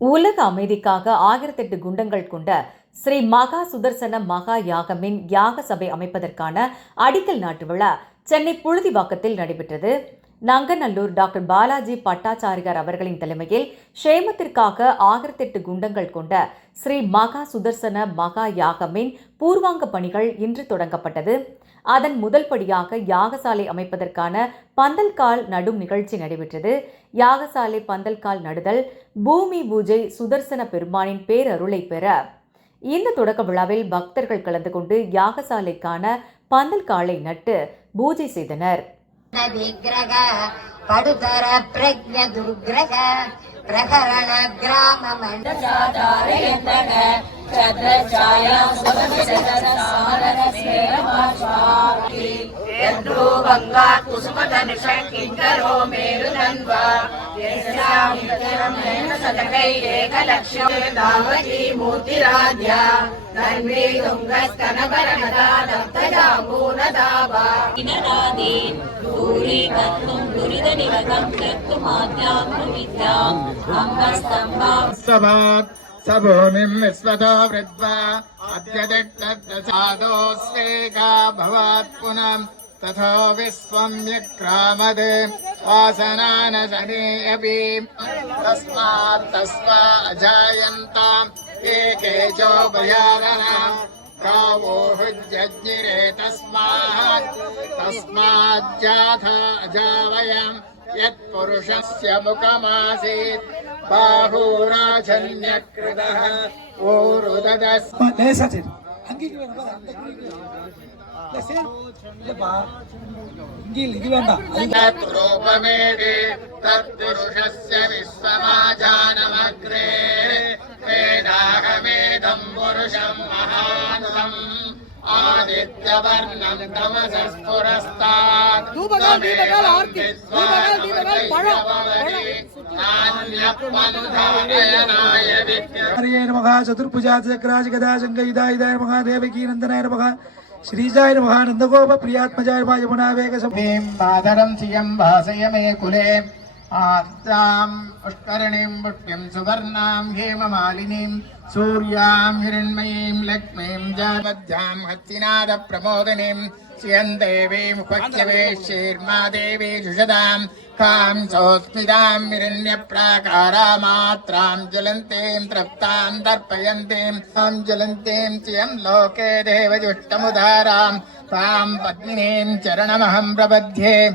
உலக அமைதிக்காக ஆயிரத்தெட்டு குண்டங்கள் கொண்ட ஸ்ரீ மகா சுதர்சன மகா யாகமின் யாக சபை அமைப்பதற்கான அடிக்கல் நாட்டு விழா சென்னை புழுதிவாக்கத்தில் நடைபெற்றது. நங்கநல்லூர் டாக்டர் பாலாஜி பட்டாச்சாரியார் அவர்களின் தலைமையில் க்ஷேமத்திற்காக ஆகிரத்தெட்டு குண்டங்கள் கொண்ட ஸ்ரீ மகா சுதர்சன மகா யாகமின் பூர்வாங்க பணிகள் இன்று தொடங்கப்பட்டது. அதன் முதல் படியாக யாகசாலை அமைப்பதற்கான பந்தல்கால் நடும் நிகழ்ச்சி நடைபெற்றது. யாகசாலை பந்தல்கால் நடுதல் பூமி பூஜை சுதர்சன பெருமானின் பேரருளை பெற. இந்த தொடக்க விழாவில் பக்தர்கள் கலந்து கொண்டு யாகசாலைக்கான பந்தல் காலை நட்டு பூஜை செய்தனர். விக்கிரக படுதர பிரஜ துர்கிரக பிரகரண கிராம மண்டசாதாரயந்தக சத்ரச்சாயா यद्रो गङ्गात् कुसुमधनुषङ्किङ्करो मेरुनन्वा यस्यामितरमेण सदकैरेकलक्ष्यं दावती मूर्तिराध्या तन्वी तुङ्गस्तनभरणदा दत्तजाम्बूनदावा विनरादीन् दूरीकर्तुं दुरितनिरतं कर्तुमाध्यात्मविद्याम् अङ्गस्तम्भा सभात् स भूमिम् विश्वतो वृद्ध्वा अद्य दिग्दसादोऽस्येका भवात् पुनः तथो विश्वम् यक्रामद् वासनान शनि अपि तस्मात् तस्मा अजायन्ताम् भयारणाम् गावो हृज्यज्ञिरे तस्मात्। अजावयम् यत्पुरुषस्य मुखमासीत्। बाहूराजन्यकृतः। तत्पुरुषस्य विश्वमाजानमग्रे वेदागमेदम् पुरुषम् महान्तम् आदित्यवर्णम् तमसः पुरस्तात् हरिये नमः चक्राज गदा शंख युधा युधाय नमः, देवकी नंदनाय श्रीजाय नमः, नंदगोप प्रियात्मजाय नमः, यमुना वेग समीम नादरम सियम भासय मे कुले आस्ताम पुष्करणीं पुष्टिं सुवर्णां हेममालिनीं देवी जुषदाम् దుఃఖాం సోత్మిదాం హిరణ్యప్రాకారామాత్రాం జ్వలంతీం తృప్తాం దర్పయంతీం తాం జ్వలంతీం శ్రియం లోకే దేవజుష్టముదారాం తాం పద్మినీం చరణమహం ప్రబध्ये